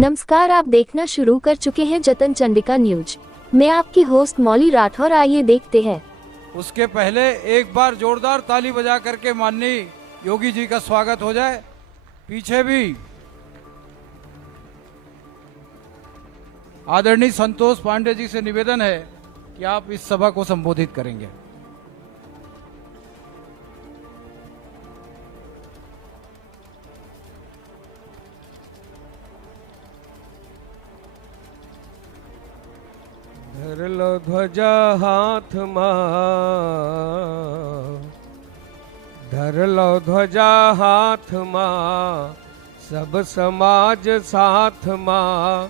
नमस्कार, आप देखना शुरू कर चुके हैं जतन चंडिका न्यूज। मैं आपकी होस्ट मौली राठौर। आइए देखते हैं। उसके पहले एक बार जोरदार ताली बजा करके माननीय योगी जी का स्वागत हो जाए। पीछे भी आदरणीय संतोष पांडे जी से निवेदन है कि आप इस सभा को संबोधित करेंगे। धर लो ध्वजा हाथ मां, धर लो ध्वजा हाथ मां, सब समाज साथ मां,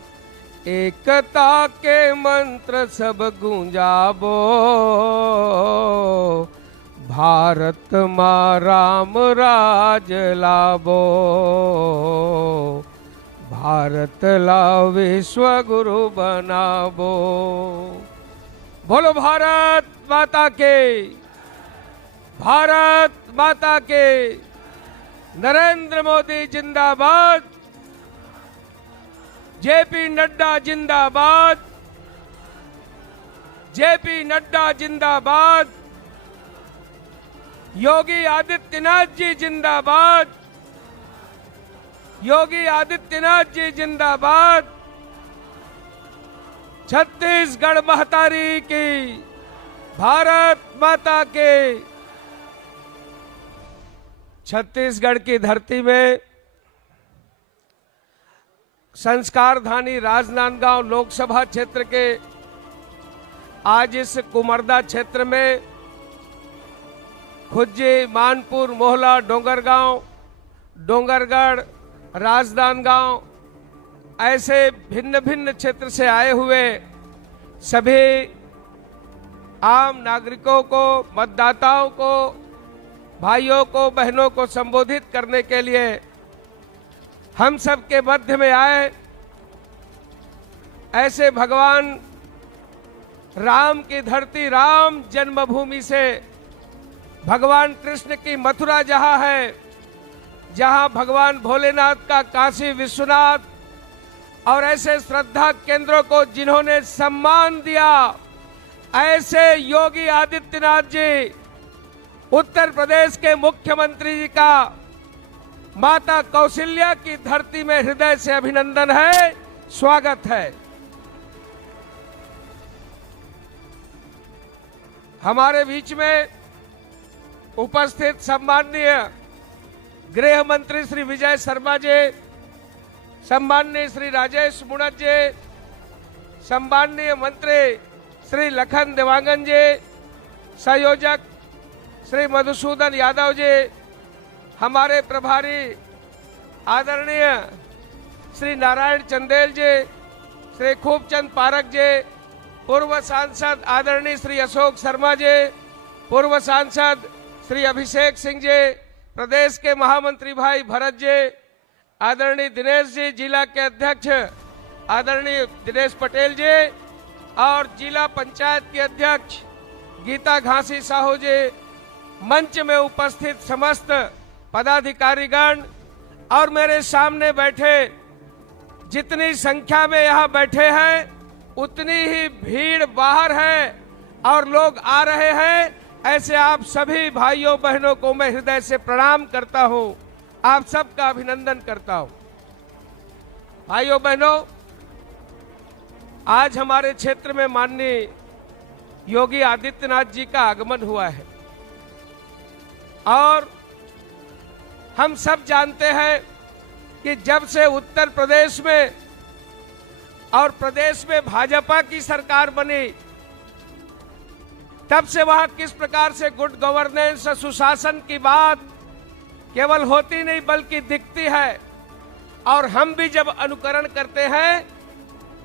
एकता के मंत्र सब गूंजाबो, भारत मां राम राज लाबो, भारत ला विश्व गुरु बनाबो। बोलो भारत माता के, भारत माता के। नरेंद्र मोदी जिंदाबाद, जेपी नड्डा जिंदाबाद, जेपी नड्डा जिंदाबाद, योगी आदित्यनाथ जी जिंदाबाद, योगी आदित्यनाथ जी जिंदाबाद। छत्तीसगढ़ महतारी की, भारत माता के। छत्तीसगढ़ की धरती में संस्कारधानी राजनांदगांव लोकसभा क्षेत्र के आज इस कुमरदा क्षेत्र में खुज्जी, मानपुर, मोहला, डोंगरगांव, डोंगरगढ़, राजनांदगांव ऐसे भिन्न भिन्न क्षेत्र से आए हुए सभी आम नागरिकों को, मतदाताओं को, भाइयों को, बहनों को संबोधित करने के लिए हम सब के मध्य में आए। ऐसे भगवान राम की धरती, राम जन्मभूमि से भगवान कृष्ण की मथुरा जहां है, जहां भगवान भोलेनाथ का काशी विश्वनाथ और ऐसे श्रद्धा केंद्रों को जिन्होंने सम्मान दिया, ऐसे योगी आदित्यनाथ जी, उत्तर प्रदेश के मुख्यमंत्री जी का माता कौशल्या की धरती में हृदय से अभिनंदन है, स्वागत है। हमारे बीच में उपस्थित सम्माननीय गृह मंत्री श्री विजय शर्मा जी, सम्माननीय श्री राजेश मुणत जी, सम्माननीय मंत्री श्री लखन देवांगन जी, संयोजक श्री मधुसूदन यादव जी, हमारे प्रभारी आदरणीय श्री नारायण चंदेल जी, श्री खूबचंद पारक जी, पूर्व सांसद आदरणीय श्री अशोक शर्मा जी, पूर्व सांसद श्री अभिषेक सिंह जी, प्रदेश के महामंत्री भाई भरत जी, आदरणीय दिनेश जी, जिला के अध्यक्ष आदरणीय दिनेश पटेल जी और जिला पंचायत की अध्यक्ष गीता घासी साहू जी, मंच में उपस्थित समस्त पदाधिकारीगण और मेरे सामने बैठे जितनी संख्या में यहाँ बैठे हैं उतनी ही भीड़ बाहर है और लोग आ रहे हैं। ऐसे आप सभी भाइयों बहनों को मैं हृदय से प्रणाम करता हूं, आप सबका अभिनंदन करता हूं। भाइयों बहनों, आज हमारे क्षेत्र में माननीय योगी आदित्यनाथ जी का आगमन हुआ है और हम सब जानते हैं कि जब से उत्तर प्रदेश में और प्रदेश में भाजपा की सरकार बनी, तब से वहां किस प्रकार से गुड गवर्नेंस, सुशासन की बात केवल होती नहीं बल्कि दिखती है। और हम भी जब अनुकरण करते हैं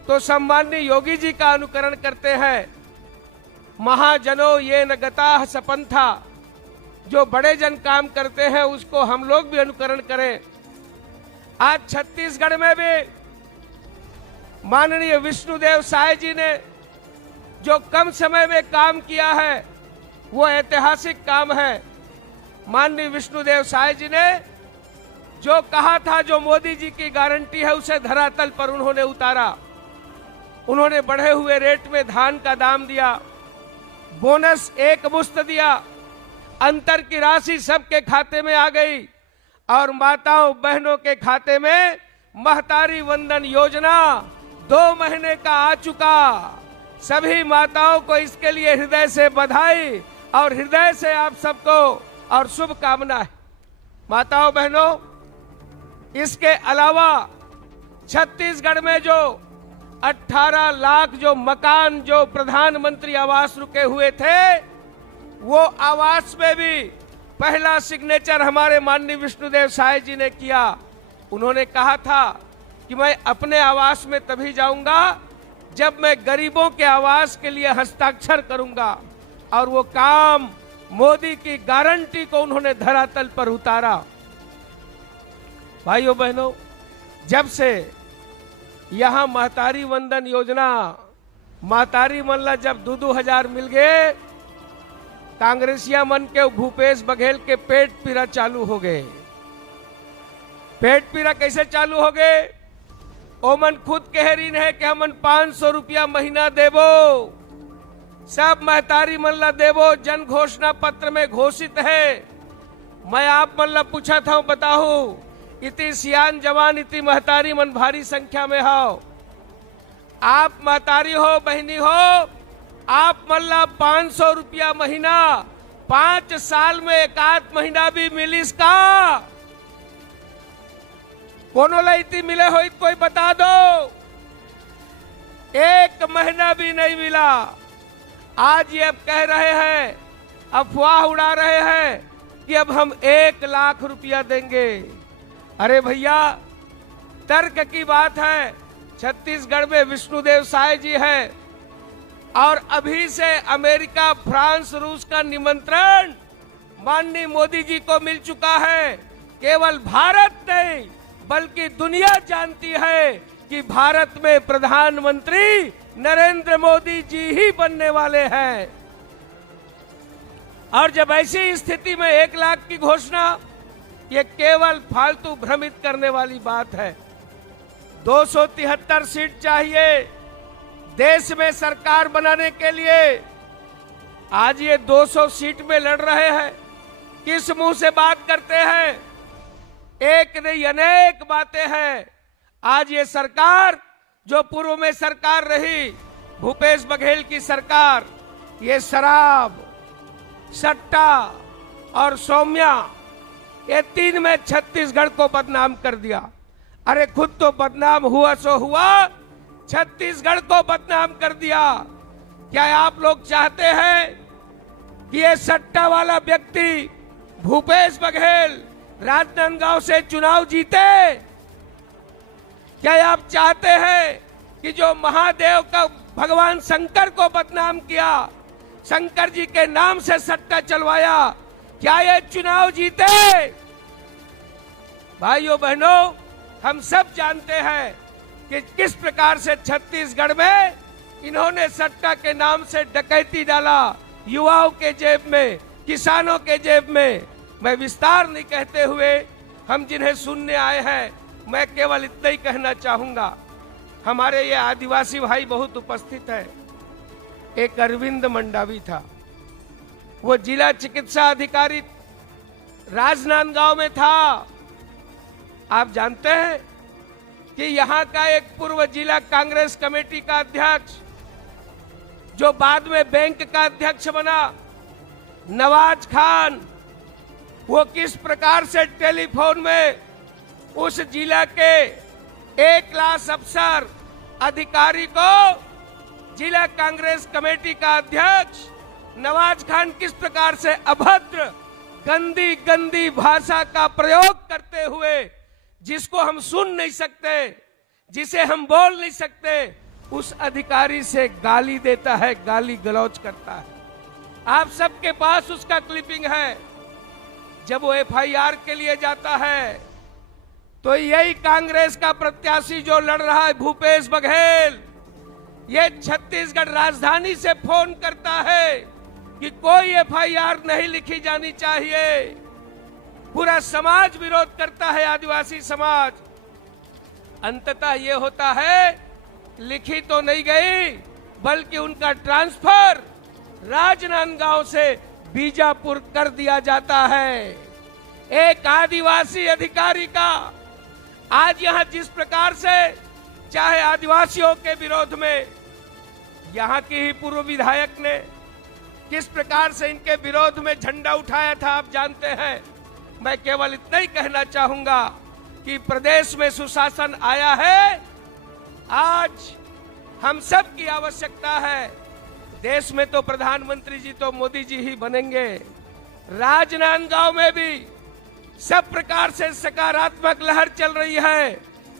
तो सम्माननीय योगी जी का अनुकरण करते हैं। महाजनों ये न गताः सपंथा, जो बड़े जन काम करते हैं उसको हम लोग भी अनुकरण करें। आज छत्तीसगढ़ में भी माननीय विष्णुदेव साय जी ने जो कम समय में काम किया है वो ऐतिहासिक काम है। माननीय विष्णुदेव साय जी ने जो कहा था, जो मोदी जी की गारंटी है, उसे धरातल पर उन्होंने उतारा। उन्होंने बढ़े हुए रेट में धान का दाम दिया, बोनस एक मुश्त दिया, अंतर की राशि सबके खाते में आ गई और माताओं बहनों के खाते में महतारी वंदन योजना 2 महीने का आ चुका। सभी माताओं को इसके लिए हृदय से बधाई और हृदय से आप सबको और शुभकामना है। माताओं बहनों, इसके अलावा छत्तीसगढ़ में जो 18 लाख जो मकान जो प्रधानमंत्री आवास रुके हुए थे, वो आवास में भी पहला सिग्नेचर हमारे माननीय विष्णुदेव साय जी ने किया। उन्होंने कहा था कि मैं अपने आवास में तभी जाऊंगा जब मैं गरीबों के आवास के लिए हस्ताक्षर करूंगा, और वो काम मोदी की गारंटी को उन्होंने धरातल पर उतारा। भाइयों बहनों, जब से यहां महतारी वंदन योजना, महतारी मनला जब 2-2 मिल गए, कांग्रेसिया मन के भूपेश बघेल के पेट पीड़ा चालू हो गए। पेट पीड़ा कैसे चालू हो गए? ओमन खुद कह रही है कि हमन 500 रुपया महीना देवो, सब महतारी मनला देवो, जन घोषणा पत्र में घोषित है। मैं आप मनला पूछा था, बताओ इति सियान जवान इति महतारी मन भारी संख्या में हो। आप महतारी हो, बहनी हो, आप मल्ला 500 रुपया महीना 5 साल में 1 महीना भी मिलिस का? कोनो लाइती मिले हो कोई बता दो। 1 महीना भी नहीं मिला। आज ये अब कह रहे हैं, अफवाह उड़ा रहे हैं कि अब हम 1 लाख रुपया देंगे। अरे भैया, तर्क की बात है। छत्तीसगढ़ में विष्णुदेव साय जी है और अभी से अमेरिका, फ्रांस, रूस का निमंत्रण माननीय मोदी जी को मिल चुका है। केवल भारत नहीं बल्कि दुनिया जानती है कि भारत में प्रधानमंत्री नरेंद्र मोदी जी ही बनने वाले हैं। और जब ऐसी स्थिति में 1 लाख की घोषणा, ये केवल फालतू भ्रमित करने वाली बात है। 273 सीट चाहिए देश में सरकार बनाने के लिए। आज ये 200 सीट में लड़ रहे हैं। किस मुंह से बात करते हैं? एक नहीं अनेक बातें हैं। आज ये सरकार, जो पूर्व में सरकार रही भूपेश बघेल की सरकार, ये शराब, सट्टा और सौम्या, ये 3 में छत्तीसगढ़ को बदनाम कर दिया। अरे खुद तो बदनाम हुआ सो हुआ, छत्तीसगढ़ को बदनाम कर दिया। क्या आप लोग चाहते हैं कि ये सट्टा वाला व्यक्ति भूपेश बघेल राजनांदगांव से चुनाव जीते? क्या आप चाहते हैं कि जो महादेव का भगवान शंकर को बदनाम किया, शंकर जी के नाम से सट्टा चलवाया, क्या ये चुनाव जीते? भाइयों बहनों, हम सब जानते हैं कि किस प्रकार से छत्तीसगढ़ में इन्होंने सट्टा के नाम से डकैती डाला युवाओं के जेब में, किसानों के जेब में। मैं विस्तार नहीं कहते हुए, हम जिन्हें सुनने आए हैं, मैं केवल इतना ही कहना चाहूंगा। हमारे ये आदिवासी भाई बहुत उपस्थित है। एक अरविंद मंडावी था, वो जिला चिकित्सा अधिकारी राजनांदगांव में था। आप जानते हैं कि यहां का एक पूर्व जिला कांग्रेस कमेटी का अध्यक्ष, जो बाद में बैंक का अध्यक्ष बना, नवाज खान, वो किस प्रकार से टेलीफोन में उस जिला के 1 क्लास अफसर अधिकारी को जिला कांग्रेस कमेटी का अध्यक्ष नवाज खान किस प्रकार से अभद्र, गंदी गंदी भाषा का प्रयोग करते हुए, जिसको हम सुन नहीं सकते, जिसे हम बोल नहीं सकते, उस अधिकारी से गाली देता है, गाली गलौज करता है। आप सबके पास उसका क्लिपिंग है। जब वो एफआईआर के लिए जाता है तो यही कांग्रेस का प्रत्याशी जो लड़ रहा है भूपेश बघेल, ये छत्तीसगढ़ राजधानी से फोन करता है कि कोई एफआईआर नहीं लिखी जानी चाहिए। पूरा समाज विरोध करता है, आदिवासी समाज। अंततः ये होता है, लिखी तो नहीं गई, बल्कि उनका ट्रांसफर राजनांदगांव से बीजापुर कर दिया जाता है। एक आदिवासी अधिकारी का आज यहां जिस प्रकार से, चाहे आदिवासियों के विरोध में यहां की ही पूर्व विधायक ने किस प्रकार से इनके विरोध में झंडा उठाया था, आप जानते हैं। मैं केवल इतना ही कहना चाहूंगा कि प्रदेश में सुशासन आया है। आज हम सब की आवश्यकता है। देश में तो प्रधानमंत्री जी तो मोदी जी ही बनेंगे, राजनांदगांव में भी सब प्रकार से सकारात्मक लहर चल रही है,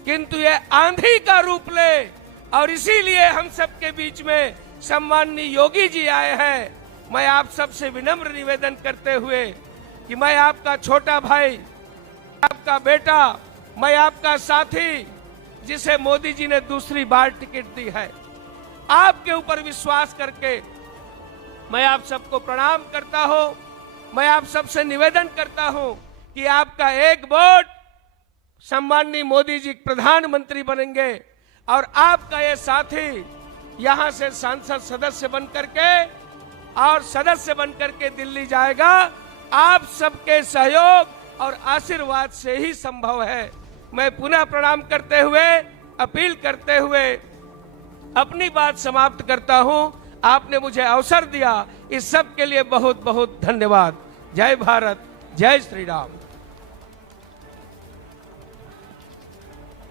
किंतु ये आंधी का रूप ले, और इसीलिए हम सबके बीच में सम्माननीय योगी जी आए हैं। मैं आप सबसे विनम्र निवेदन करते हुए कि मैं आपका छोटा भाई, आपका बेटा, मैं आपका साथी, जिसे मोदी जी ने दूसरी बार टिकट दी है, आपके ऊपर विश्वास करके मैं आप सबको प्रणाम करता हूं। मैं आप सबसे निवेदन करता हूं कि आपका एक वोट, सम्माननीय मोदी जी प्रधानमंत्री बनेंगे, और आपका ये साथी यहां से सांसद सदस्य बनकर के और सदस्य बनकर के दिल्ली जाएगा। आप सबके सहयोग और आशीर्वाद से ही संभव है। मैं पुनः प्रणाम करते हुए, अपील करते हुए अपनी बात समाप्त करता हूं। आपने मुझे अवसर दिया, इस सब के लिए बहुत बहुत धन्यवाद। जय भारत, जय श्री राम।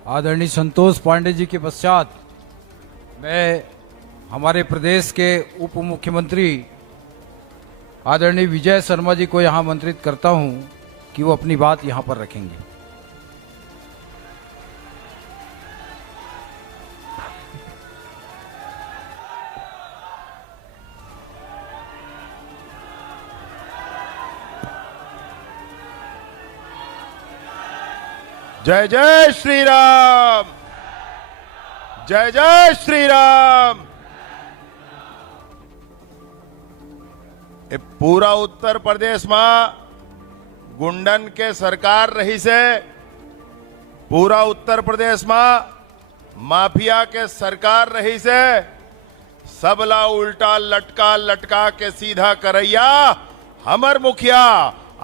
आदरणीय संतोष पांडे जी के पश्चात मैं हमारे प्रदेश के उप मुख्यमंत्री आदरणीय विजय शर्मा जी को यहां आमंत्रित करता हूं कि वो अपनी बात यहां पर रखेंगे। जय जय श्री राम, जय जय श्री राम। पूरा उत्तर प्रदेश में गुंडन के सरकार रही से, पूरा उत्तर प्रदेश में माफिया के सरकार रही से, सबला उल्टा लटका लटका के सीधा करैया हमर मुखिया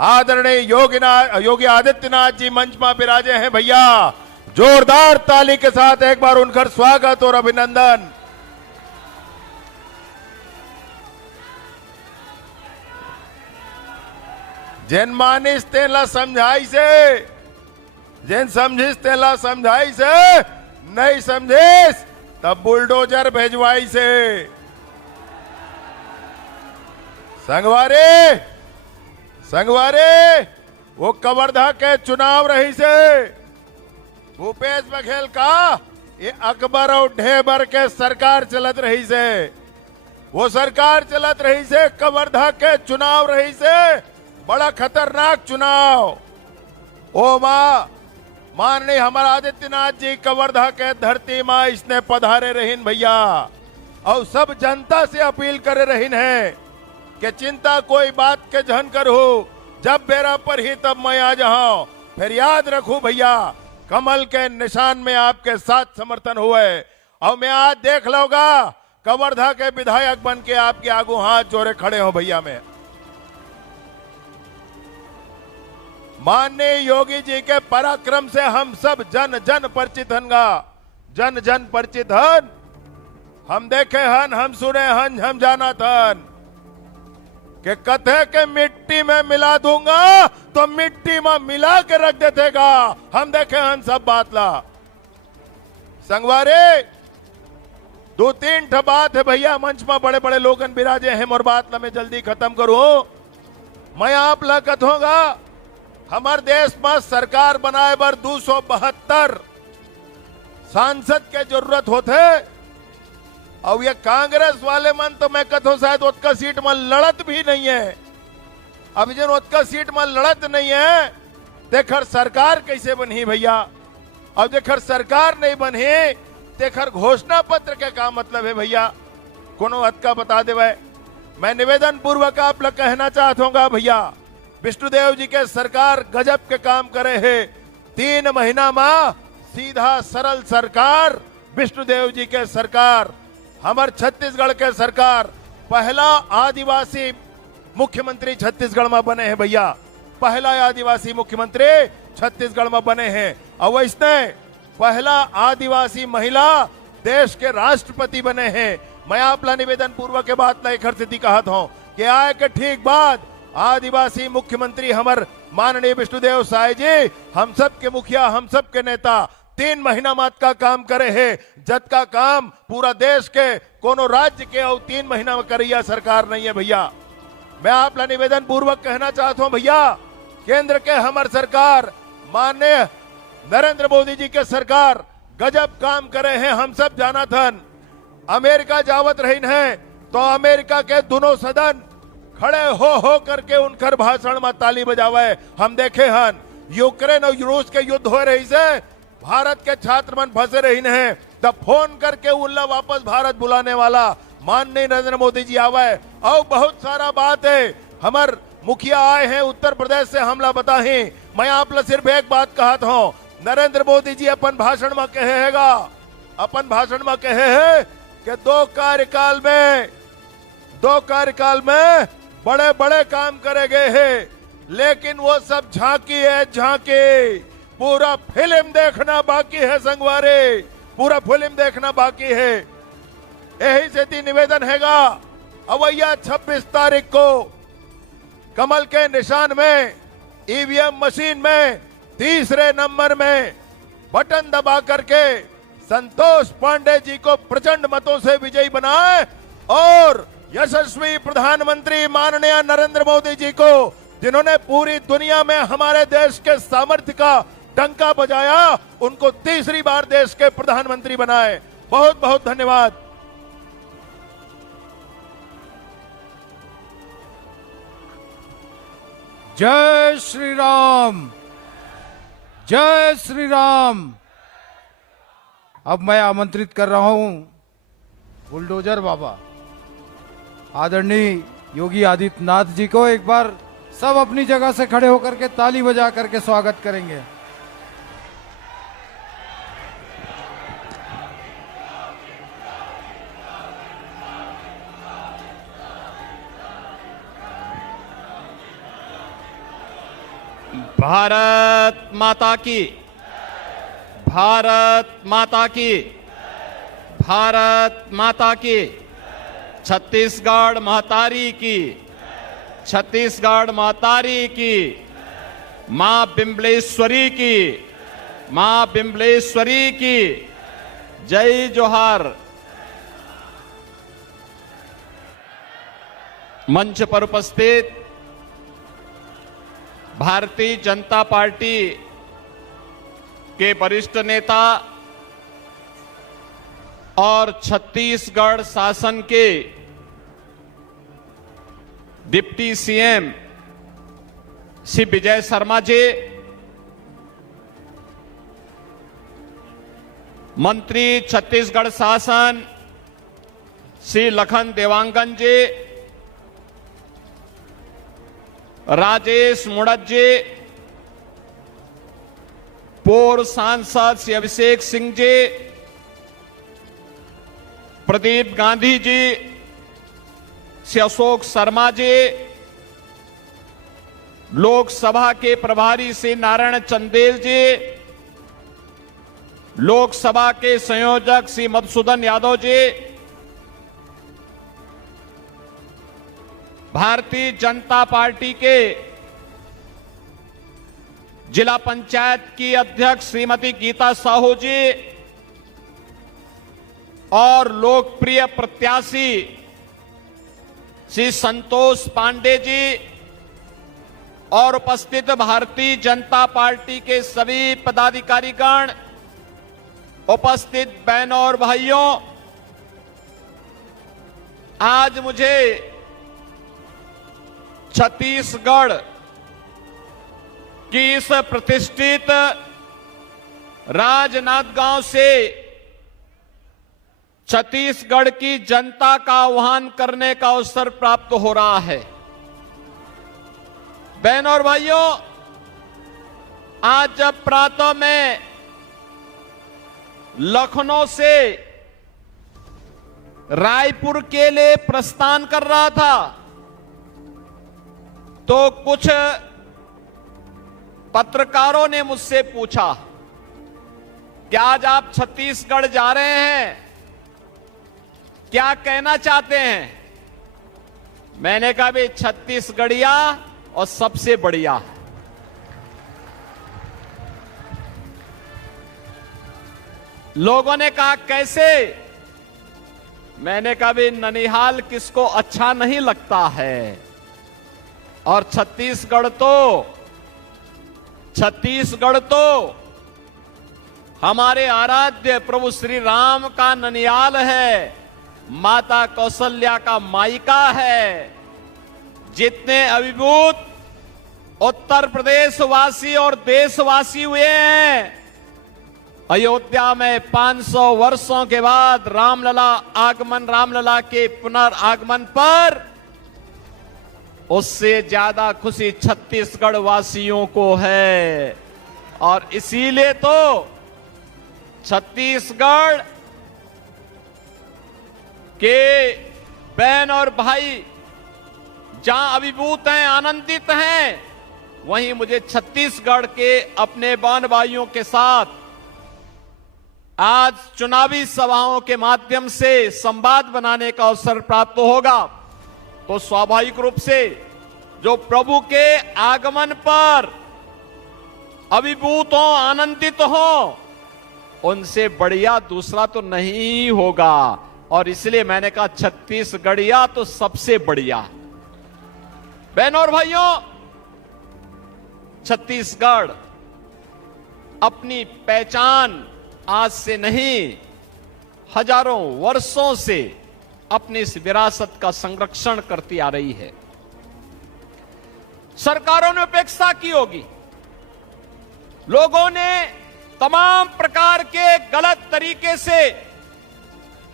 आदरणीय योगी आदित्यनाथ जी मंच में विराजे हैं। भैया जोरदार ताली के साथ एक बार उनका स्वागत और अभिनंदन। जिन मानिस तेला समझाई से, जिन समझिस तेला समझाई से, नहीं समझिस तब बुलडोजर भेजवाई से। संगवारी वो कवर्धा के चुनाव रही से भूपेश बघेल का ये अकबर और ढेबर के सरकार चलत रही से, वो सरकार चलत रही से, कवर्धा के चुनाव रही से, बड़ा खतरनाक चुनाव। ओ माननीय हमारा आदित्यनाथ जी कवर्धा के धरती मां इसने पधारे रहीन भैया, और सब जनता से अपील करे रहीन है कि चिंता कोई बात के जहन करो, जब बेरा पर ही तब मैं आ जाऊं। फिर याद रखूं भैया, कमल के निशान में आपके साथ समर्थन हुए, और मैं आज देख लूंगा कवर्धा के विधायक बन के आपके आगू हाथ जोड़े खड़े हो भैया। मैं माननीय योगी जी के पराक्रम से हम सब जन जन परिचित हनगा, जन जन परिचित हन। हम देखे हन, हम सुने हन, हम जाना थन कि कथे के मिट्टी में मिला दूंगा तो मिट्टी में मिला के रख देतेगा। हम देखे हन सब बात ला। संगवारी दो तीन ठा बात है भैया, मंच में बड़े बड़े लोगन बिराजे हैं, और बात ला मैं जल्दी खत्म करूं। मैं आप ला कथूंगा, हमारे देश में सरकार बनाए बर 272 सांसद के जरूरत होते, और ये कांग्रेस वाले मन तो मैं कथो शायद उतका सीट में लड़त भी नहीं है। अब जन उतका सीट में लड़त नहीं है, देखर सरकार कैसे बनी भैया। अब देखर सरकार नहीं बनी, देखर घोषणा पत्र के का मतलब है भैया, कोनो अतका बता दे। मैं निवेदन पूर्वक आप लोग कहना चाहता हूँ भैया, विष्णुदेव जी के सरकार गजब के काम करे है। 3 महीना में सीधा सरल सरकार विष्णुदेव जी के सरकार, हमार छत्तीसगढ़ के सरकार पहला आदिवासी मुख्यमंत्री छत्तीसगढ़ में बने हैं भैया। पहला आदिवासी मुख्यमंत्री छत्तीसगढ़ में बने हैं और वैसे पहला आदिवासी महिला देश के राष्ट्रपति बने हैं। मैं आपला निवेदन पूर्वक के बात नहीं कर सकती कहत हूं कि आए के ठीक बाद आदिवासी मुख्यमंत्री हमार माननीय विष्णुदेव साय जी, हम सब के मुखिया, हम सब के नेता 3 महीना मात का काम करे है, जत का काम पूरा देश के कोनो राज्य के और 3 महीना में करिया सरकार नहीं है भैया। मैं आपला निवेदन पूर्वक कहना चाहता हूं भैया, केंद्र के हमार सरकार माननीय नरेंद्र मोदी जी के सरकार गजब काम करे हैं। हम सब जाना थन अमेरिका जावत रही है तो अमेरिका के दोनों सदन खड़े हो करके उनकर भाषण में ताली बजावे हम देखे हन। यूक्रेन और रूस के युद्ध हो रही से भारत के छात्र मन फंसे रही हैं, तब फोन करके उल्ला वापस भारत बुलाने वाला माननीय नरेंद्र मोदी जी आवे और बहुत सारा बात है। हमार मुखिया आए हैं उत्तर प्रदेश से, हमला बताही। मैं आप लोग सिर्फ एक बात कहता हूं, नरेंद्र मोदी जी अपन भाषण में कहे है कि 2 कार्यकाल में बड़े बड़े काम करे गए हैं, लेकिन वो सब झांकी है, झांकी। पूरा फिल्म देखना बाकी है संगवारी, पूरा फिल्म देखना बाकी है। यही से निवेदन हैगा अवैया 26 तारीख को कमल के निशान में ईवीएम मशीन में 3रे नंबर में बटन दबा करके संतोष पांडे जी को प्रचंड मतों से विजयी बनाए और यशस्वी प्रधानमंत्री माननीय नरेंद्र मोदी जी को, जिन्होंने पूरी दुनिया में हमारे देश के सामर्थ्य का डंका बजाया, उनको 3री बार देश के प्रधानमंत्री बनाए। बहुत बहुत धन्यवाद। जय श्री राम, जय श्री राम। अब मैं आमंत्रित कर रहा हूं बुलडोजर बाबा आदरणीय योगी आदित्यनाथ जी को। एक बार सब अपनी जगह से खड़े होकर के ताली बजा करके स्वागत करेंगे। भारत माता की, भारत माता की, भारत माता की। छत्तीसगढ़ महतारी की, छत्तीसगढ़ महतारी की। मां बिम्बलेश्वरी की, मां बिम्बलेश्वरी की जय जोहार। मंच पर उपस्थित भारतीय जनता पार्टी के वरिष्ठ नेता और छत्तीसगढ़ शासन के डिप्टी सीएम श्री विजय शर्मा जी, मंत्री छत्तीसगढ़ शासन श्री लखन देवांगन जी, राजेश मुड़त जी, पूर्व सांसद श्री अभिषेक सिंह जी, प्रदीप गांधी जी, श्री अशोक शर्मा जी, लोकसभा के प्रभारी श्री नारायण चंदेल जी, लोकसभा के संयोजक श्री मधुसूदन यादव जी, भारतीय जनता पार्टी के जिला पंचायत की अध्यक्ष श्रीमती गीता साहू जी और लोकप्रिय प्रत्याशी श्री संतोष पांडे जी और उपस्थित भारतीय जनता पार्टी के सभी पदाधिकारीगण, उपस्थित बहनों और भाइयों, आज मुझे छत्तीसगढ़ की इस प्रतिष्ठित राजनांदगांव से छत्तीसगढ़ की जनता का आह्वान करने का अवसर प्राप्त हो रहा है। बहनों और भाइयों, आज जब प्रातः में लखनऊ से रायपुर के लिए प्रस्थान कर रहा था तो कुछ पत्रकारों ने मुझसे पूछा कि आज आप छत्तीसगढ़ जा रहे हैं, क्या कहना चाहते हैं? मैंने कहा भी छत्तीसगढ़िया और सबसे बढ़िया। लोगों ने कहा कैसे? मैंने कहा भी ननिहाल किसको अच्छा नहीं लगता है, और छत्तीसगढ़ तो हमारे आराध्य प्रभु श्री राम का ननिहाल है, माता कौशल्या का मायका है। जितने अभिभूत उत्तर प्रदेश वासी और देशवासी हुए हैं, अयोध्या में 500 वर्षों के बाद रामलला के पुनरागमन पर उससे ज्यादा खुशी छत्तीसगढ़ वासियों को है। और इसीलिए तो छत्तीसगढ़ के बहन और भाई जहां अभिभूत हैं, आनंदित हैं, वहीं मुझे छत्तीसगढ़ के अपने बहन भाइयों के साथ आज चुनावी सभाओं के माध्यम से संवाद बनाने का अवसर प्राप्त होगा। तो स्वाभाविक रूप से जो प्रभु के आगमन पर अभिभूत हो, आनंदित हो, उनसे बढ़िया दूसरा तो नहीं होगा। और इसलिए मैंने कहा छत्तीसगढ़िया तो सबसे बढ़िया। बहनों और भाइयों, छत्तीसगढ़ अपनी पहचान आज से नहीं, हजारों वर्षों से अपनी इस विरासत का संरक्षण करती आ रही है। सरकारों ने उपेक्षा की होगी, लोगों ने तमाम प्रकार के गलत तरीके से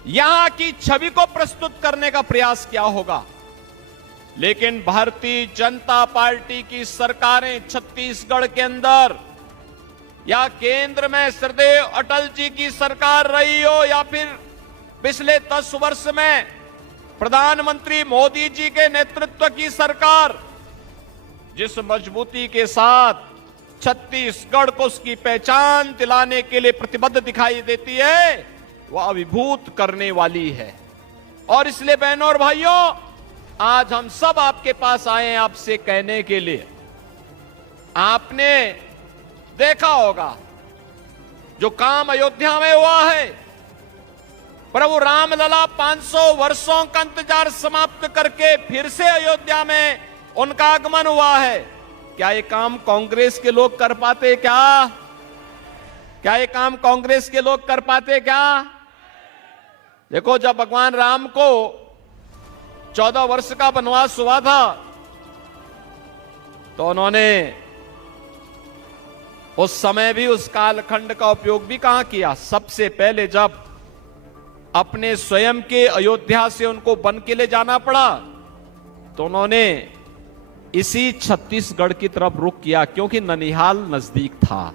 यहां की छवि को प्रस्तुत करने का प्रयास किया होगा, लेकिन भारतीय जनता पार्टी की सरकारें छत्तीसगढ़ के अंदर या केंद्र में श्रद्धेय अटल जी की सरकार रही हो या फिर पिछले 10 वर्ष में प्रधानमंत्री मोदी जी के नेतृत्व की सरकार, जिस मजबूती के साथ छत्तीसगढ़ को उसकी पहचान दिलाने के लिए प्रतिबद्ध दिखाई देती है, वह अभिभूत करने वाली है। और इसलिए बहनों और भाइयों, आज हम सब आपके पास आए हैं आपसे कहने के लिए, आपने देखा होगा जो काम अयोध्या में हुआ है, प्रभु रामलला 500 वर्षों का इंतजार समाप्त करके फिर से अयोध्या में उनका आगमन हुआ है। क्या ये काम कांग्रेस के लोग कर पाते क्या? क्या ये काम कांग्रेस के लोग कर पाते क्या? देखो, जब भगवान राम को 14 वर्ष का वनवास हुआ था तो उन्होंने उस समय भी उस कालखंड का उपयोग भी कहां किया? सबसे पहले जब अपने स्वयं के अयोध्या से उनको वन के लिए जाना पड़ा तो उन्होंने इसी छत्तीसगढ़ की तरफ रुख किया, क्योंकि ननिहाल नजदीक था।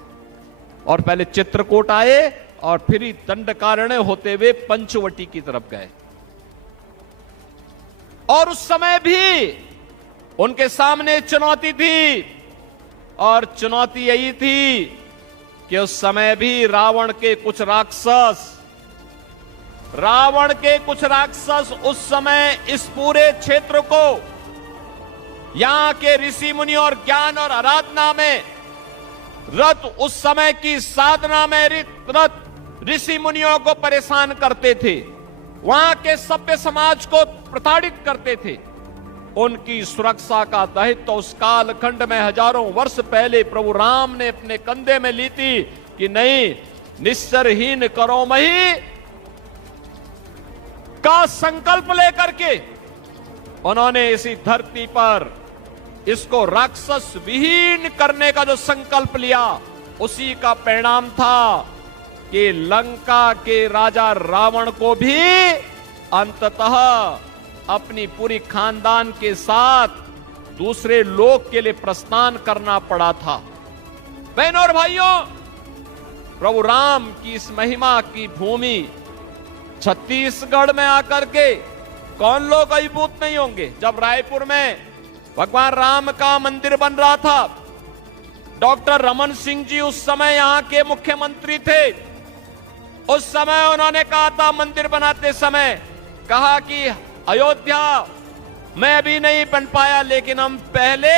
और पहले चित्रकूट आए और फिर ही दंडकारण्य होते हुए पंचवटी की तरफ गए। और उस समय भी उनके सामने चुनौती थी, और चुनौती यही थी कि उस समय भी रावण के कुछ राक्षस उस समय इस पूरे क्षेत्र को, यहां के ऋषि मुनि और ज्ञान और आराधना में रत, उस समय की साधना में रत ऋषि मुनियों को परेशान करते थे, वहां के सभ्य समाज को प्रताड़ित करते थे। उनकी सुरक्षा का दायित्व उस कालखंड में हजारों वर्ष पहले प्रभु राम ने अपने कंधे में ली थी कि नहीं, निस्सरहीन करो मही का संकल्प लेकर के उन्होंने इसी धरती पर इसको राक्षस विहीन करने का जो संकल्प लिया, उसी का परिणाम था कि लंका के राजा रावण को भी अंततः अपनी पूरी खानदान के साथ दूसरे लोक के लिए प्रस्थान करना पड़ा था। बहनों और भाइयों, प्रभु राम की इस महिमा की भूमि छत्तीसगढ़ में आकर के कौन लोग अभिभूत नहीं होंगे। जब रायपुर में भगवान राम का मंदिर बन रहा था, डॉक्टर रमन सिंह जी उस समय यहां के मुख्यमंत्री थे। उस समय उन्होंने कहा था, मंदिर बनाते समय कहा कि अयोध्या में अभी नहीं बन पाया, लेकिन हम पहले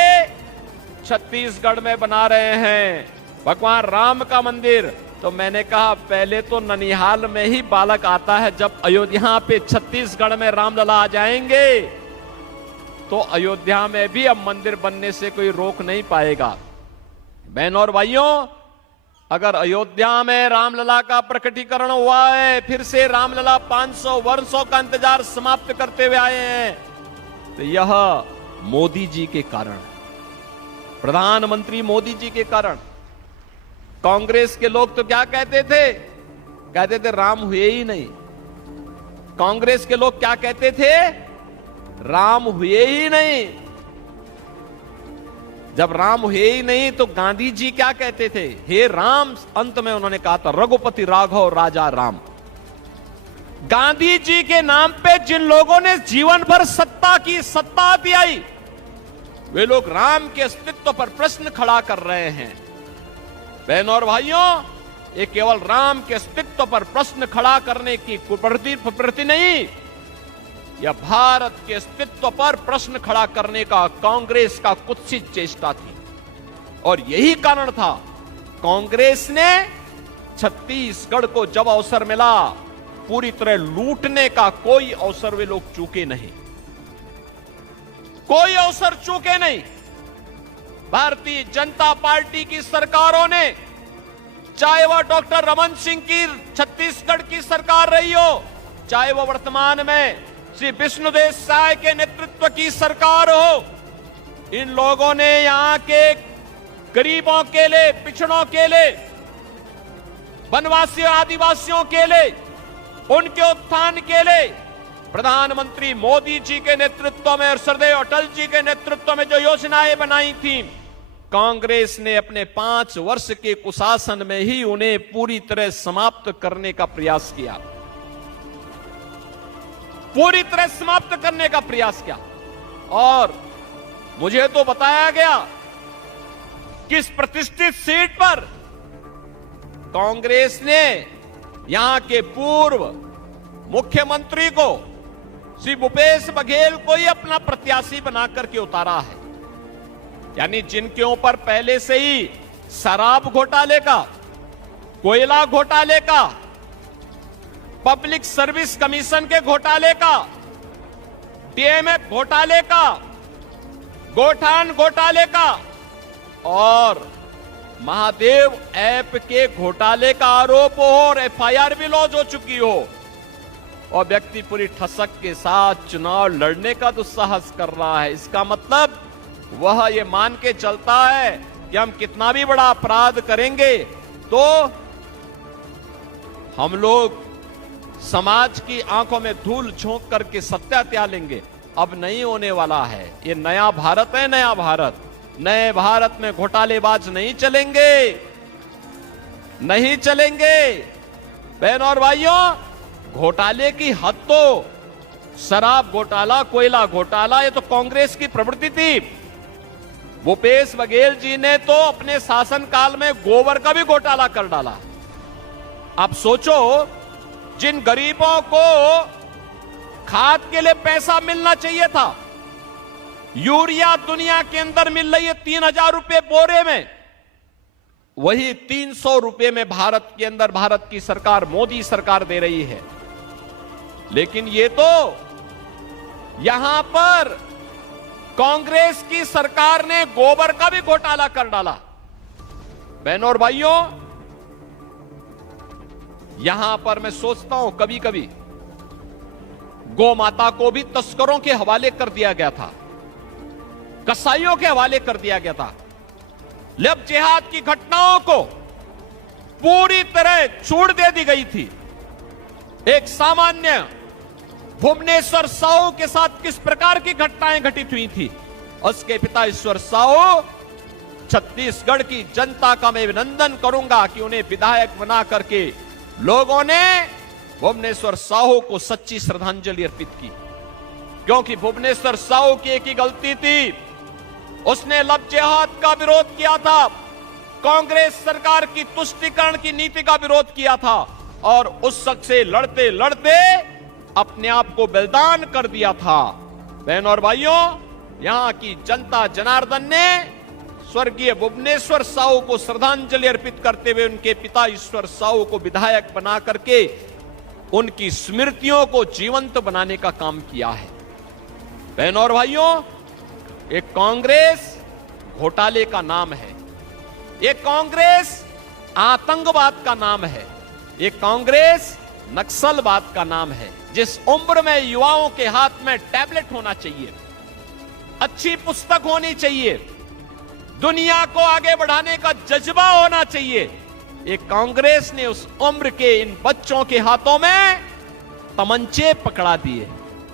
छत्तीसगढ़ में बना रहे हैं भगवान राम का मंदिर। तो मैंने कहा, पहले तो ननिहाल में ही बालक आता है, जब अयोध्या पे छत्तीसगढ़ में रामलला आ जाएंगे तो अयोध्या में भी अब मंदिर बनने से कोई रोक नहीं पाएगा। बहनों और भाइयों, अगर अयोध्या में रामलला का प्रकटीकरण हुआ है, फिर से रामलला 500 वर्षों का इंतजार समाप्त करते हुए आए हैं, तो यह मोदी जी के कारण, प्रधानमंत्री मोदी जी के कारण। कांग्रेस के लोग तो क्या कहते थे राम हुए ही नहीं। कांग्रेस के लोग क्या कहते थे? राम हुए ही नहीं। जब राम हुए ही नहीं तो गांधी जी क्या कहते थे? हे राम। अंत में उन्होंने कहा था, रघुपति राघव राजा राम। गांधी जी के नाम पे जिन लोगों ने जीवन भर सत्ता की सत्ता दिलाई, वे लोग राम के अस्तित्व पर प्रश्न खड़ा कर रहे हैं। बहनों और भाइयों, ये केवल राम के अस्तित्व पर प्रश्न खड़ा करने की कुप्रवृत्ति नहीं, यह भारत के अस्तित्व पर प्रश्न खड़ा करने का कांग्रेस का कुत्सित चेष्टा थी। और यही कारण था, कांग्रेस ने छत्तीसगढ़ को जब अवसर मिला, पूरी तरह लूटने का कोई अवसर वे लोग चूके नहीं, कोई अवसर चूके नहीं। भारतीय जनता पार्टी की सरकारों ने, चाहे वह डॉक्टर रमन सिंह की छत्तीसगढ़ की सरकार रही हो, चाहे वह वर्तमान में श्री विष्णुदेव साय के नेतृत्व की सरकार हो, इन लोगों ने यहां के गरीबों के लिए, पिछड़ों के लिए, वनवासियों आदिवासियों के लिए, उनके उत्थान के लिए प्रधानमंत्री मोदी जी के नेतृत्व में और श्रद्धेय अटल जी के नेतृत्व में जो योजनाएं बनाई थी, कांग्रेस ने अपने 5 वर्ष के कुशासन में ही उन्हें पूरी तरह समाप्त करने का प्रयास किया, पूरी तरह समाप्त करने का प्रयास किया। और मुझे तो बताया गया कि इस प्रतिष्ठित सीट पर कांग्रेस ने यहां के पूर्व मुख्यमंत्री को, श्री भूपेश बघेल को ही अपना प्रत्याशी बनाकर के उतारा है। यानी जिनके ऊपर पहले से ही शराब घोटाले का, कोयला घोटाले का, पब्लिक सर्विस कमीशन के घोटाले का, टीएमएफ घोटाले का, गोठान घोटाले का और महादेव ऐप के घोटाले का आरोप हो और एफआईआर भी लॉन्च हो चुकी हो, और व्यक्ति पूरी ठसक के साथ चुनाव लड़ने का दुस्साहस कर रहा है, इसका मतलब वह ये मान के चलता है कि हम कितना भी बड़ा अपराध करेंगे तो हम लोग समाज की आंखों में धूल झोंक करके सत्या त्याग लेंगे। अब नहीं होने वाला है। ये नया भारत है, नया भारत। नए भारत में घोटालेबाज नहीं चलेंगे, नहीं चलेंगे। बहनों और भाइयों, घोटाले की हद तो शराब घोटाला, कोयला घोटाला, ये तो कांग्रेस की प्रवृत्ति थी। भूपेश बघेल जी ने तो अपने शासनकाल में गोबर का भी घोटाला कर डाला। आप सोचो, जिन गरीबों को खाद के लिए पैसा मिलना चाहिए था, यूरिया दुनिया के अंदर मिल रही है 3000 रुपए बोरे में, वही 300 रुपए में भारत के अंदर भारत की सरकार, मोदी सरकार दे रही है। लेकिन ये तो यहां पर कांग्रेस की सरकार ने गोबर का भी घोटाला कर डाला। बहनों और भाइयों, यहां पर मैं सोचता हूं कभी कभी गौ माता को भी तस्करों के हवाले कर दिया गया था, कसाईयों के हवाले कर दिया गया था। लब जिहाद की घटनाओं को पूरी तरह छूट दे दी गई थी। एक सामान्य भुवनेश्वर साहू के साथ किस प्रकार की घटनाएं घटित हुई थी उसके पिता ईश्वर साहू, छत्तीसगढ़ की जनता का मैं अभिनंदन करूंगा कि उन्हें विधायक बना करके लोगों ने भुवनेश्वर साहू को सच्ची श्रद्धांजलि अर्पित की। क्योंकि भुवनेश्वर साहू की एक ही गलती थी, उसने लब जिहाद का विरोध किया था, कांग्रेस सरकार की तुष्टीकरण की नीति का विरोध किया था और उस शख्स से लड़ते लड़ते अपने आप को बलिदान कर दिया था। बहनों और भाइयों, यहां की जनता जनार्दन ने स्वर्गीय भुवनेश्वर साहू को श्रद्धांजलि अर्पित करते हुए उनके पिता ईश्वर साहू को विधायक बना करके उनकी स्मृतियों को जीवंत बनाने का काम किया है। बहनों और भाइयों, एक कांग्रेस घोटाले का नाम है, एक कांग्रेस आतंकवाद का नाम है, एक कांग्रेस नक्सलवाद का नाम है। जिस उम्र में युवाओं के हाथ में टैबलेट होना चाहिए, अच्छी पुस्तक होनी चाहिए, दुनिया को आगे बढ़ाने का जज्बा होना चाहिए, एक कांग्रेस ने उस उम्र के इन बच्चों के हाथों में तमंचे पकड़ा दिए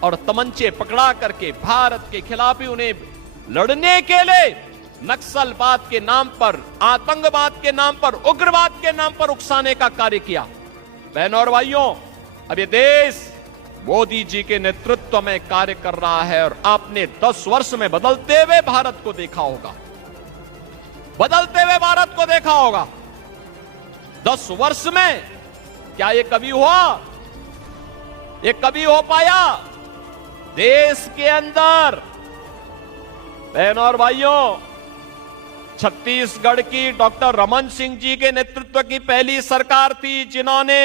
और तमंचे पकड़ा करके भारत के खिलाफ ही उन्हें लड़ने के लिए नक्सलवाद के नाम पर, आतंकवाद के नाम पर, उग्रवाद के नाम पर उकसाने का कार्य किया। बहनों और भाइयों, अब ये देश मोदी जी के नेतृत्व में कार्य कर रहा है और आपने 10 वर्ष में बदलते हुए भारत को देखा होगा, बदलते हुए भारत को देखा होगा। 10 वर्ष में क्या ये कभी हुआ, ये कभी हो पाया देश के अंदर? बहनों और भाइयों, छत्तीसगढ़ की डॉक्टर रमन सिंह जी के नेतृत्व की पहली सरकार थी जिन्होंने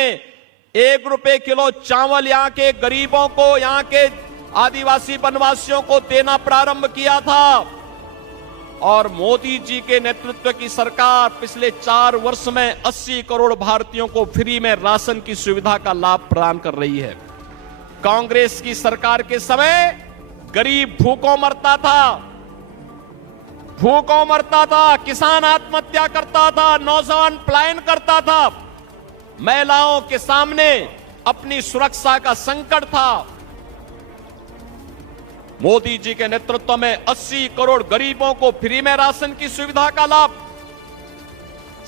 1 रुपए किलो चावल यहां के गरीबों को, यहां के आदिवासी वनवासियों को देना प्रारंभ किया था। और मोदी जी के नेतृत्व की सरकार पिछले 4 वर्ष में 80 करोड़ भारतीयों को फ्री में राशन की सुविधा का लाभ प्रदान कर रही है। कांग्रेस की सरकार के समय गरीब भूखों मरता था, भूखों मरता था, किसान आत्महत्या करता था, नौजवान पलायन करता था, महिलाओं के सामने अपनी सुरक्षा का संकट था। मोदी जी के नेतृत्व में 80 करोड़ गरीबों को फ्री में राशन की सुविधा का लाभ,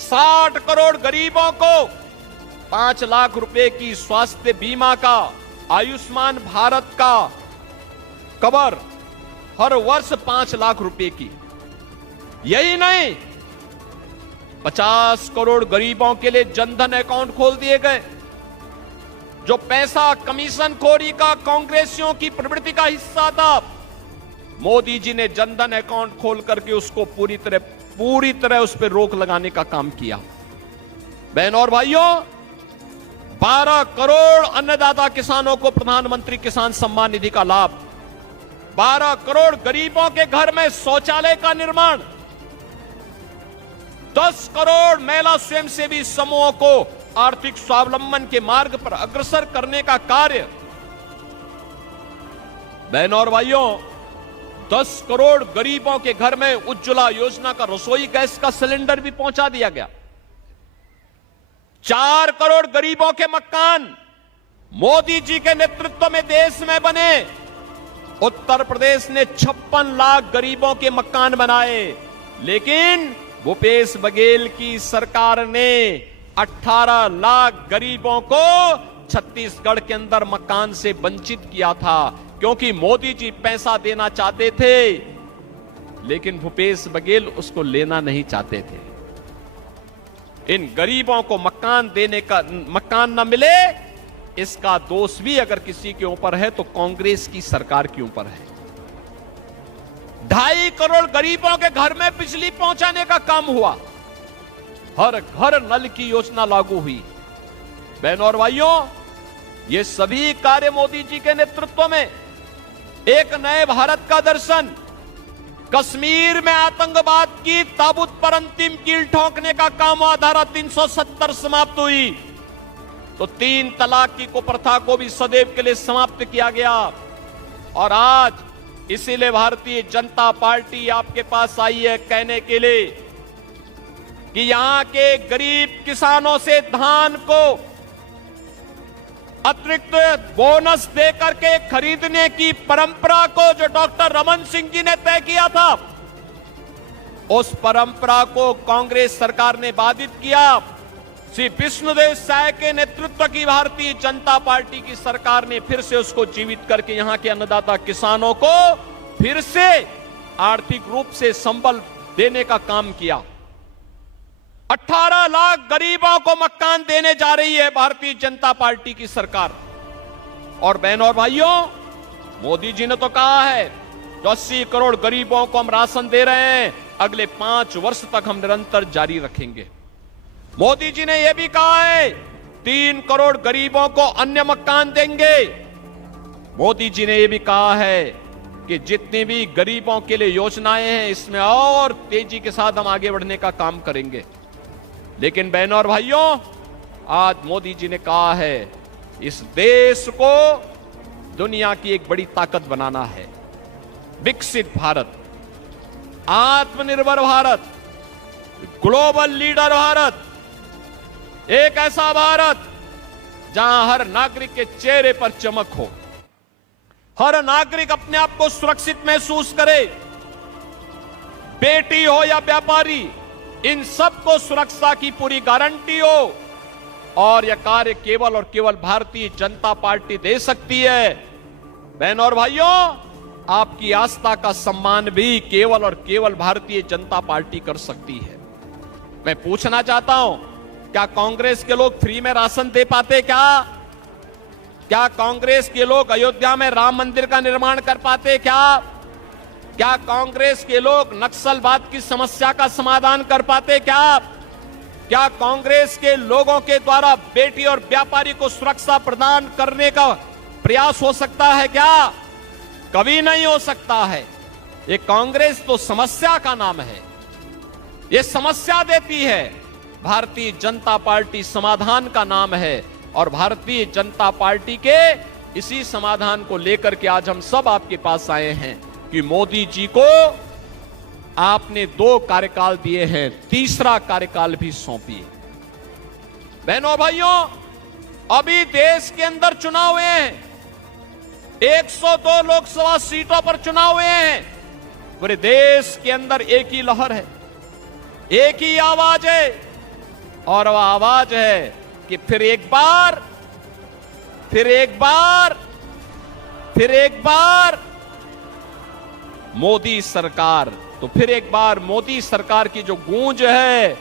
60 करोड़ गरीबों को 5 लाख रुपए की स्वास्थ्य बीमा का, आयुष्मान भारत का कवर हर वर्ष 5 लाख रुपए की। यही नहीं, 50 करोड़ गरीबों के लिए जनधन अकाउंट खोल दिए गए। जो पैसा कमीशन खोरी का कांग्रेसियों की प्रवृत्ति का हिस्सा था, मोदी जी ने जनधन अकाउंट खोल करके उसको पूरी तरह उस पर रोक लगाने का काम किया। बहनों और भाइयों, 12 करोड़ अन्नदाता किसानों को प्रधानमंत्री किसान सम्मान निधि का लाभ, 12 करोड़ गरीबों के घर में शौचालय का निर्माण, 10 करोड़ महिला स्वयंसेवी समूहों को आर्थिक स्वावलंबन के मार्ग पर अग्रसर करने का कार्य। बहनों और भाइयों, 10 करोड़ गरीबों के घर में उज्ज्वला योजना का रसोई गैस का सिलेंडर भी पहुंचा दिया गया। 4 करोड़ गरीबों के मकान मोदी जी के नेतृत्व में देश में बने। उत्तर प्रदेश ने 56 लाख गरीबों के मकान बनाए, लेकिन भूपेश बघेल की सरकार ने 18 लाख गरीबों को छत्तीसगढ़ के अंदर मकान से वंचित किया था, क्योंकि मोदी जी पैसा देना चाहते थे लेकिन भूपेश बघेल उसको लेना नहीं चाहते थे। इन गरीबों को मकान देने का, मकान न मिले, इसका दोष भी अगर किसी के ऊपर है तो कांग्रेस की सरकार के ऊपर है। 2.5 करोड़ गरीबों के घर में बिजली पहुंचाने का काम हुआ, हर घर नल की योजना लागू हुई। बहनों और भाइयों, ये सभी कार्य मोदी जी के नेतृत्व में एक नए भारत का दर्शन, कश्मीर में आतंकवाद की ताबूत पर अंतिम कील ठोकने का काम हुआ, धारा 370 समाप्त हुई, तो 3 तलाक की कुप्रथा को भी सदैव के लिए समाप्त किया गया। और आज इसीलिए भारतीय जनता पार्टी आपके पास आई है कहने के लिए कि यहां के गरीब किसानों से धान को अतिरिक्त बोनस देकर के खरीदने की परंपरा को जो डॉक्टर रमन सिंह जी ने तय किया था, उस परंपरा को कांग्रेस सरकार ने बाधित किया। श्री विष्णुदेव साय के नेतृत्व की भारतीय जनता पार्टी की सरकार ने फिर से उसको जीवित करके यहां के अन्नदाता किसानों को फिर से आर्थिक रूप से संबल देने का काम किया। 18 लाख गरीबों को मकान देने जा रही है भारतीय जनता पार्टी की सरकार। और बहनों और भाइयों, मोदी जी ने तो कहा है जो 80 करोड़ गरीबों को हम राशन दे रहे हैं, अगले 5 वर्ष तक हम निरंतर जारी रखेंगे। मोदी जी ने यह भी कहा है 3 करोड़ गरीबों को अन्य मकान देंगे। मोदी जी ने यह भी कहा है कि जितनी भी गरीबों के लिए योजनाएं हैं, इसमें और तेजी के साथ हम आगे बढ़ने का काम करेंगे। लेकिन बहनों और भाइयों, आज मोदी जी ने कहा है इस देश को दुनिया की एक बड़ी ताकत बनाना है। विकसित भारत, आत्मनिर्भर भारत, ग्लोबल लीडर भारत, एक ऐसा भारत जहां हर नागरिक के चेहरे पर चमक हो, हर नागरिक अपने आप को सुरक्षित महसूस करे। बेटी हो या व्यापारी, इन सबको सुरक्षा की पूरी गारंटी हो। और यह कार्य केवल और केवल भारतीय जनता पार्टी दे सकती है। बहनों और भाइयों, आपकी आस्था का सम्मान भी केवल और केवल भारतीय जनता पार्टी कर सकती है। मैं पूछना चाहता हूं, क्या कांग्रेस के लोग फ्री में राशन दे पाते? क्या कांग्रेस के लोग अयोध्या में राम मंदिर का निर्माण कर पाते? क्या कांग्रेस के लोग नक्सलवाद की समस्या का समाधान कर पाते? क्या कांग्रेस के लोगों के द्वारा बेटी और व्यापारी को सुरक्षा प्रदान करने का प्रयास हो सकता है? क्या कभी नहीं हो सकता है। ये कांग्रेस तो समस्या का नाम है, ये समस्या देती है। भारतीय जनता पार्टी समाधान का नाम है और भारतीय जनता पार्टी के इसी समाधान को लेकर के आज हम सब आपके पास आए हैं कि मोदी जी को आपने 2 कार्यकाल दिए हैं, तीसरा कार्यकाल भी सौंपिए। बहनों भाइयों, अभी देश के अंदर चुनाव हुए हैं, 102 लोकसभा सीटों पर चुनाव हुए हैं। पूरे देश के अंदर एक ही लहर है, एक ही आवाज है, और वह आवाज है कि फिर एक बार मोदी सरकार। तो फिर एक बार मोदी सरकार की जो गूंज है,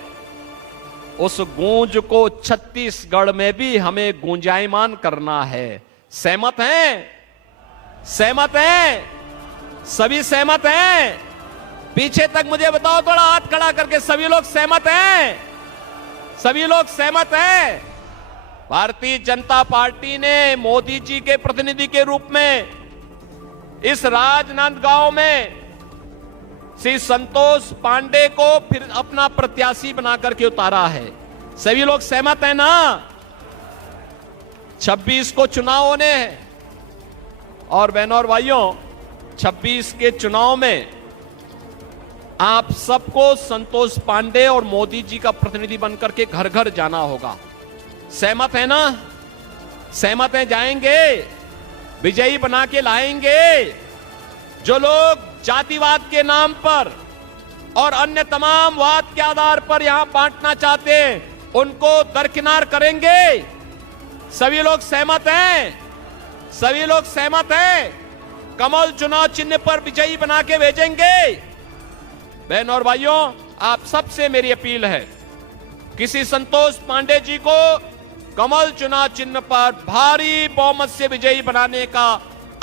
उस गूंज को छत्तीसगढ़ में भी हमें गूंजायमान करना है। सहमत हैं? सहमत हैं? सभी सहमत हैं? पीछे तक मुझे बताओ, थोड़ा हाथ खड़ा करके, सभी लोग सहमत हैं? सभी लोग सहमत हैं? भारतीय जनता पार्टी ने मोदी जी के प्रतिनिधि के रूप में इस राजनांदगांव में श्री संतोष पांडे को फिर अपना प्रत्याशी बनाकर के उतारा है। सभी लोग सहमत हैं ना? 26 को चुनाव होने हैं और बहनों और भाइयों, 26 के चुनाव में आप सबको संतोष पांडे और मोदी जी का प्रतिनिधि बनकर के घर घर जाना होगा। सहमत है ना? सहमत है? जाएंगे, विजयी बना के लाएंगे। जो लोग जातिवाद के नाम पर और अन्य तमाम वाद के आधार पर यहां बांटना चाहते हैं, उनको दरकिनार करेंगे। सभी लोग सहमत हैं? सभी लोग सहमत हैं? कमल चुनाव चिन्ह पर विजयी बना के भेजेंगे। बहनों और भाइयों, आप सबसे मेरी अपील है, किसी संतोष पांडे जी को कमल चुनाव चिन्ह पर भारी बहुमत से विजयी बनाने का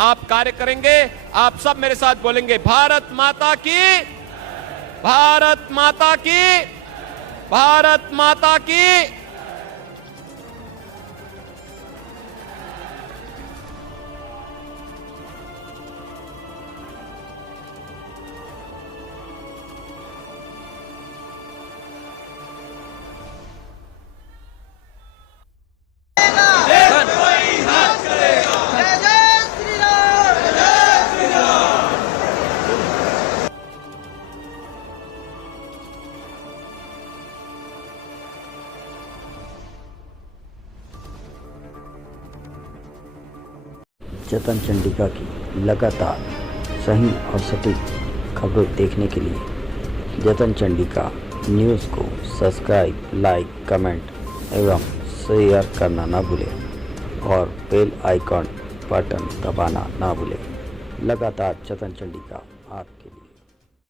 आप कार्य करेंगे। आप सब मेरे साथ बोलेंगे, भारत माता की, भारत माता की, भारत माता की। जतन चंडिका की लगातार सही और सटीक खबरें देखने के लिए जतन चंडिका न्यूज़ को सब्सक्राइब, लाइक, कमेंट एवं शेयर करना ना भूलें और बेल आइकॉन बटन दबाना ना भूलें। लगातार जतन चंडिका आपके लिए।